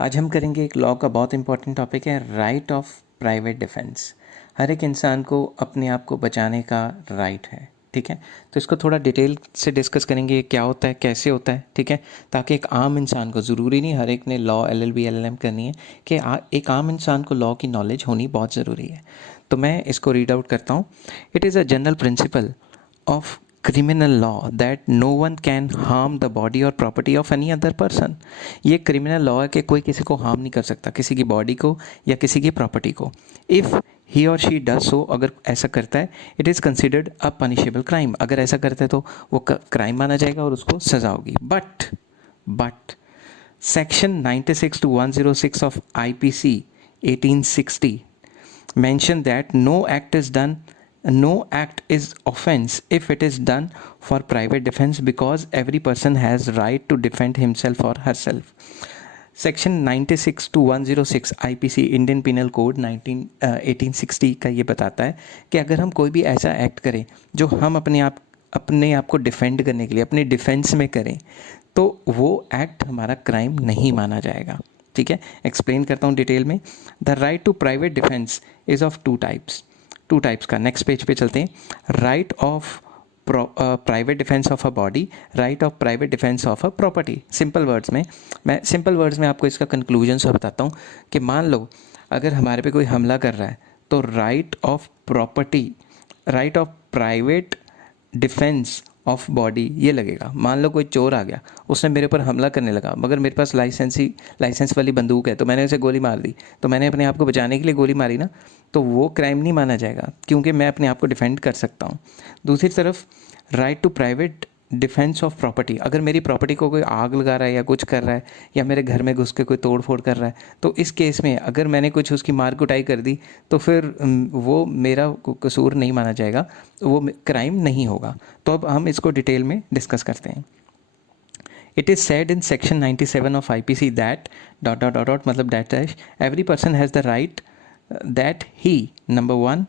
आज हम करेंगे एक लॉ का बहुत इंपॉर्टेंट टॉपिक है, राइट ऑफ प्राइवेट डिफेंस। हर एक इंसान को अपने आप को बचाने का राइट है, ठीक है। तो इसको थोड़ा डिटेल से डिस्कस करेंगे, क्या होता है, कैसे होता है, ठीक है। ताकि एक आम इंसान को, ज़रूरी नहीं हर एक ने लॉ LLB LLM करनी है, कि एक आम इंसान को लॉ की नॉलेज होनी बहुत ज़रूरी है। तो मैं इसको रीड आउट करता हूँ। It is a general principle of criminal law that no one can harm the body or property of any other person। ये क्रिमिनल लॉ है कि कोई किसी को हार्म नहीं कर सकता, किसी की बॉडी को या किसी की प्रॉपर्टी को। इफ़ ही और शी डज सो, अगर ऐसा करता है, it is considered a punishable crime. अगर ऐसा करता है तो वो क्राइम माना जाएगा और उसको सज़ा होगी। But section 96 to 106 of IPC 1860 mention that no act is offense if it is done for private defense, because every person has right to defend himself or herself। Section 96 to 106 IPC Indian penal code 1860 का ये बताता है कि अगर हम कोई भी ऐसा एक्ट करें जो हम अपने आप को डिफेंड करने के लिए, अपने डिफेंस में करें, तो वो एक्ट हमारा क्राइम नहीं माना जाएगा, ठीक है। एक्सप्लेन करता हूँ डिटेल में। The right to private defence is of two types का। नेक्स्ट पेज पे चलते हैं। Right of private defence of a body, right of private defence of a property. Simple words में आपको इसका कंक्लूजन से बताता हूँ कि मान लो अगर हमारे पे कोई हमला कर रहा है तो right of private defence of body ये लगेगा। मान लो कोई चोर आ गया, उसने मेरे ऊपर हमला करने लगा, मगर मेरे पास लाइसेंस वाली बंदूक है, तो मैंने उसे गोली मार दी, तो मैंने अपने आप को बचाने के लिए गोली मारी ना, तो वो क्राइम नहीं माना जाएगा, क्योंकि मैं अपने आप को डिफेंड कर सकता हूँ। दूसरी तरफ right to private defence of property, अगर मेरी प्रॉपर्टी को कोई आग लगा रहा है या कुछ कर रहा है, या मेरे घर में घुस के कोई तोड़ फोड़ कर रहा है, तो इस केस में अगर मैंने कुछ उसकी मार कुटाई कर दी तो फिर वो मेरा कसूर नहीं माना जाएगा, वो क्राइम नहीं होगा। तो अब हम इसको डिटेल में डिस्कस करते हैं। It is said in section 97 of IPC that ... मतलब dash every person has the right that he, number one,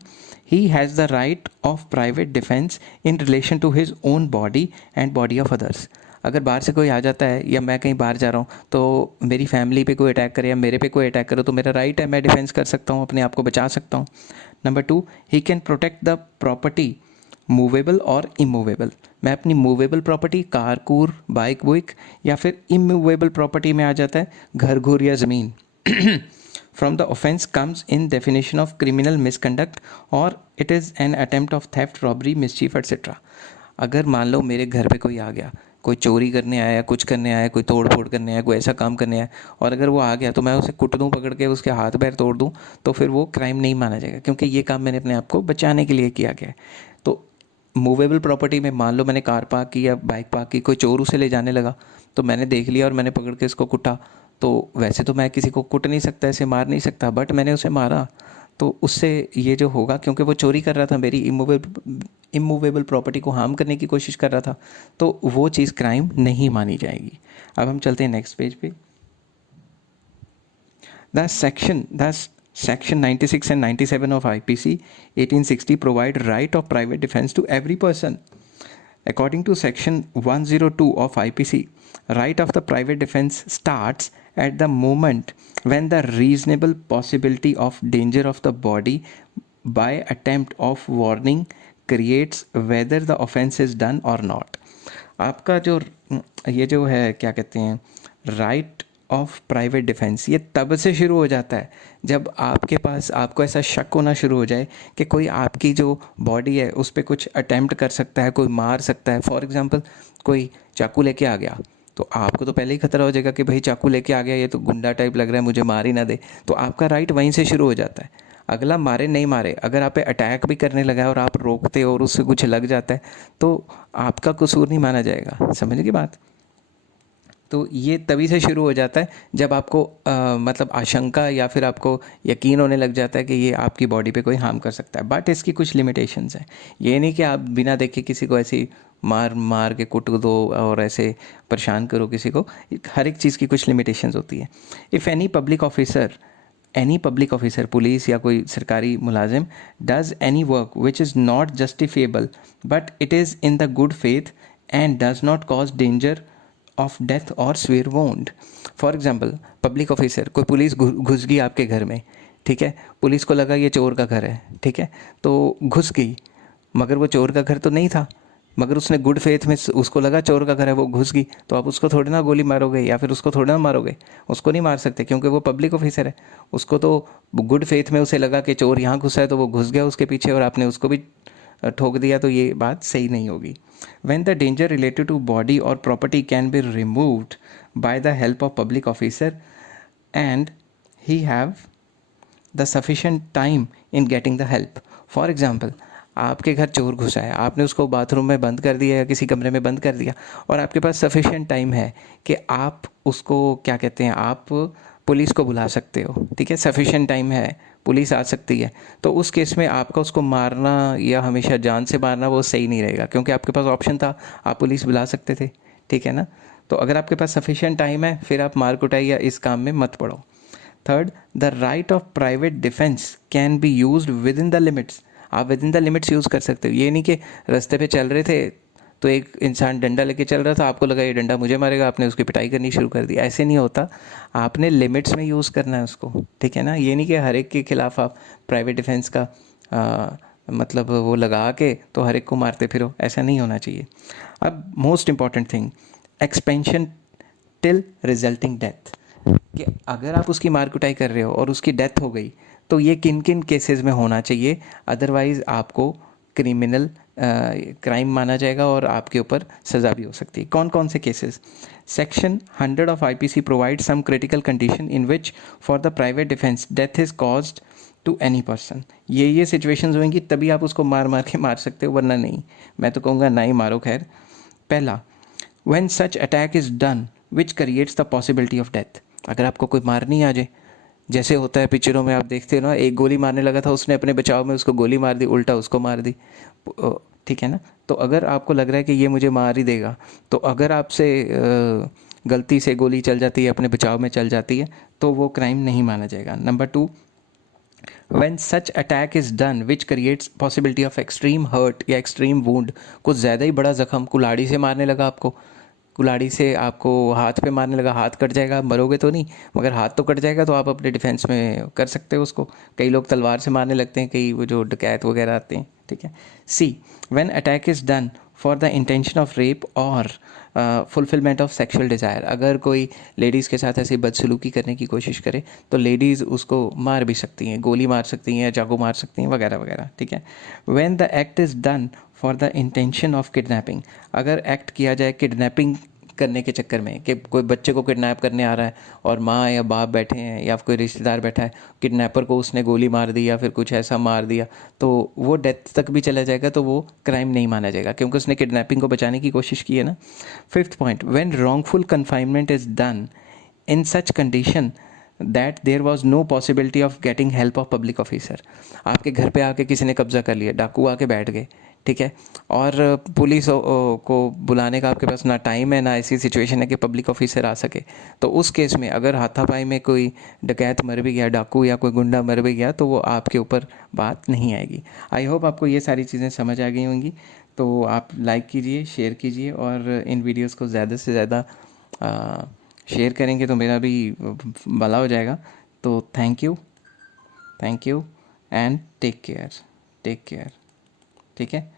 he has the right of private defense in relation to his own body and body of others। अगर बाहर से कोई आ जाता है या मैं कहीं बाहर जा रहा हूँ तो मेरी फैमिली पे कोई अटैक करे या मेरे पे कोई अटैक करे, तो मेरा राइट है, मैं डिफेंस कर सकता हूँ, अपने आप को बचा सकता हूँ। Number two, he can protect the property movable और इमूवेबल। मैं अपनी मूवेबल प्रॉपर्टी, कार कूर, बाइक बुइक, या फिर इमूवेबल प्रॉपर्टी में आ जाता है घर घूर या ज़मीन। From the offence comes in definition of criminal misconduct और it is an attempt of theft, robbery, mischief etcetera. अगर मान लो मेरे घर पे कोई आ गया, कोई चोरी करने आया, कुछ करने आया, कोई तोड़ फोड़ करने आया, कोई ऐसा काम करने आया, और अगर वो आ गया तो मैं उसे कुट दूँ पकड़ के, उसके हाथ पैर तोड़ दूँ, तो फिर वो क्राइम नहीं माना जाएगा, क्योंकि ये काम मैंने अपने आप को बचाने के लिए किया गया है। तो मूवेबल प्रॉपर्टी में मान लो मैंने कार पार्क की या बाइक पार्क की, कोई चोर उसे ले जाने लगा, तो मैंने देख लिया और मैंने पकड़ के इसको कुटा, तो वैसे तो मैं किसी को कुट नहीं सकता, ऐसे मार नहीं सकता, बट मैंने उसे मारा, तो उससे ये जो होगा, क्योंकि वो चोरी कर रहा था, मेरी इमूवेबल प्रॉपर्टी को हार्म करने की कोशिश कर रहा था, तो वो चीज़ क्राइम नहीं मानी जाएगी। अब हम चलते हैं नेक्स्ट पेज पे। Section 96 and 97 of IPC 1860 provide right of private defense to every person. According to section 102 of IPC, right of the private defense starts at the moment when the reasonable possibility of danger of the body by attempt of warning creates whether the offense is done or not। आपका जो ये जो है क्या कहते हैं, right of private defence, ये तब से शुरू हो जाता है जब आपके पास, आपको ऐसा शक होना शुरू हो जाए कि कोई आपकी जो बॉडी है उस पर कुछ अटैम्प्ट कर सकता है, कोई मार सकता है। फॉर एग्जांपल कोई चाकू लेके आ गया, तो आपको तो पहले ही खतरा हो जाएगा कि भाई चाकू लेके आ गया, ये तो गुंडा टाइप लग रहा है, मुझे मार ही ना दे। तो आपका राइट वहीं से शुरू हो जाता है। अगला मारे नहीं मारे, अगर आप पे अटैक भी करने लगा है और आप रोकते और उससे कुछ लग जाता है, तो आपका कसूर नहीं माना जाएगा। समझ की बात? तो ये तभी से शुरू हो जाता है जब आपको मतलब आशंका या फिर आपको यकीन होने लग जाता है कि ये आपकी बॉडी पे कोई हार्म कर सकता है। बट इसकी कुछ लिमिटेशंस हैं। ये नहीं कि आप बिना देखे किसी को ऐसी मार के कुट दो और ऐसे परेशान करो किसी को। हर एक चीज़ की कुछ लिमिटेशंस होती है। If any public officer police या कोई सरकारी मुलाजिम does any work which is not justifiable but it is in the good faith and does not cause danger of death और severe wound. For example public officer, कोई police घुस गई आपके घर में, ठीक है, पुलिस को लगा ये चोर का घर है, ठीक है, तो घुस गई, मगर वो चोर का घर तो नहीं था, मगर उसने गुड फेथ में, उसको लगा चोर का घर है, वो घुस गई, तो आप उसको थोड़ी ना गोली मारोगे या फिर उसको थोड़ी ना मारोगे, उसको नहीं मार सकते क्योंकि वो पब्लिक ऑफिसर है। उसको तो गुड फेथ में उसे लगा कि चोर यहाँ घुसा है तो वो घुस गया उसके पीछे और आपने उसको भी ठोक दिया, तो ये बात सही नहीं होगी। When the danger related to body or property can be removed by the help of public officer and he have the sufficient time in getting the help. For example, आपके घर चोर घुसा है, आपने उसको बाथरूम में बंद कर दिया या किसी कमरे में बंद कर दिया और आपके पास सफिशेंट टाइम है कि आप उसको क्या कहते हैं, आप पुलिस को बुला सकते हो, ठीक है, सफिशेंट टाइम है, पुलिस आ सकती है, तो उस केस में आपका उसको मारना या हमेशा जान से मारना वो सही नहीं रहेगा क्योंकि आपके पास ऑप्शन था, आप पुलिस बुला सकते थे, ठीक है ना। तो अगर आपके पास सफिशेंट टाइम है फिर आप मार कुटाई या इस काम में मत पड़ो। Third, the right of private defence can be used within the limits. आप within the limits use कर सकते हो। ये नहीं कि रास्ते पे चल रहे थे तो एक इंसान डंडा लेके चल रहा था, आपको लगा ये डंडा मुझे मारेगा, आपने उसकी पिटाई करनी शुरू कर दी। ऐसे नहीं होता, आपने लिमिट्स में यूज़ करना है उसको, ठीक है ना। ये नहीं कि हर एक के खिलाफ आप प्राइवेट डिफेंस का मतलब वो लगा के तो हर एक को मारते फिरो, ऐसा नहीं होना चाहिए। अब most important thing, expansion till resulting death, कि अगर आप उसकी मार कुटाई कर रहे हो और उसकी डेथ हो गई तो ये किन किन केसेस में होना चाहिए, अदरवाइज़ आपको क्रिमिनल क्राइम माना जाएगा और आपके ऊपर सज़ा भी हो सकती है। कौन कौन से cases? Section 100 of IPC provide some critical condition in which for the private defence death is caused to any person. ये सिचुएशंस होंगी तभी आप उसको मार मार के मार सकते हो, वरना नहीं। मैं तो कहूँगा ना ही मारो। खैर, पहला, when such attack is done which creates the possibility of death. अगर आपको कोई मारनी आ जाए, जैसे होता है पिक्चरों में आप देखते हो ना, एक गोली मारने लगा था, उसने अपने बचाव में उसको गोली मार दी, उल्टा उसको मार दी, ठीक है ना। तो अगर आपको लग रहा है कि ये मुझे मार ही देगा, तो अगर आपसे गलती से गोली चल जाती है, अपने बचाव में चल जाती है, तो वो क्राइम नहीं माना जाएगा। Number 2, when such attack is done which creates possibility of extreme hurt या extreme wound, कुछ ज़्यादा ही बड़ा ज़ख्म, कुल्हाड़ी से मारने लगा आपको, कुल्हाड़ी से आपको हाथ पे मारने लगा, हाथ कट जाएगा, मरोगे तो नहीं मगर हाथ तो कट जाएगा, तो आप अपने डिफेंस में कर सकते हो उसको। कई लोग तलवार से मारने लगते हैं, कई वो जो डकैत वगैरह आते हैं, ठीक है। C, when attack is done for the intention of rape और फुलफिलमेंट ऑफ सेक्सुअल डिज़ायर, अगर कोई लेडीज़ के साथ ऐसी बदसलूकी करने की कोशिश करे तो लेडीज़ उसको मार भी सकती हैं, गोली मार सकती हैं, चाकू मार सकती हैं, वगैरह वगैरह, ठीक है। When the act is done for the intention of kidnapping, अगर एक्ट किया जाए किडनैपिंग करने के चक्कर में, कि कोई बच्चे को किडनैप करने आ रहा है और माँ या बाप बैठे हैं या कोई रिश्तेदार बैठा है, किडनैपर को उसने गोली मार दी या फिर कुछ ऐसा मार दिया, तो वो डेथ तक भी चला जाएगा, तो वो क्राइम नहीं माना जाएगा क्योंकि उसने किडनैपिंग को बचाने की कोशिश की है ना। 5th point, when wrongful confinement is done in such condition that there was no possibility of getting help of public officer. आपके घर पे आके किसी ने कब्जा कर लिया, डाकू आके बैठ गए, ठीक है, और पुलिस को बुलाने का आपके पास ना टाइम है ना ऐसी सिचुएशन है कि पब्लिक ऑफिसर आ सके, तो उस केस में अगर हाथापाई में कोई डकैत मर भी गया, डाकू या कोई गुंडा मर भी गया, तो वो आपके ऊपर बात नहीं आएगी। आई होप आपको ये सारी चीज़ें समझ आ गई होंगी। तो आप लाइक कीजिए, शेयर कीजिए और इन वीडियोज़ को ज़्यादा से ज़्यादा शेयर करेंगे तो मेरा भी भला हो जाएगा। तो thank you and take care, ठीक है।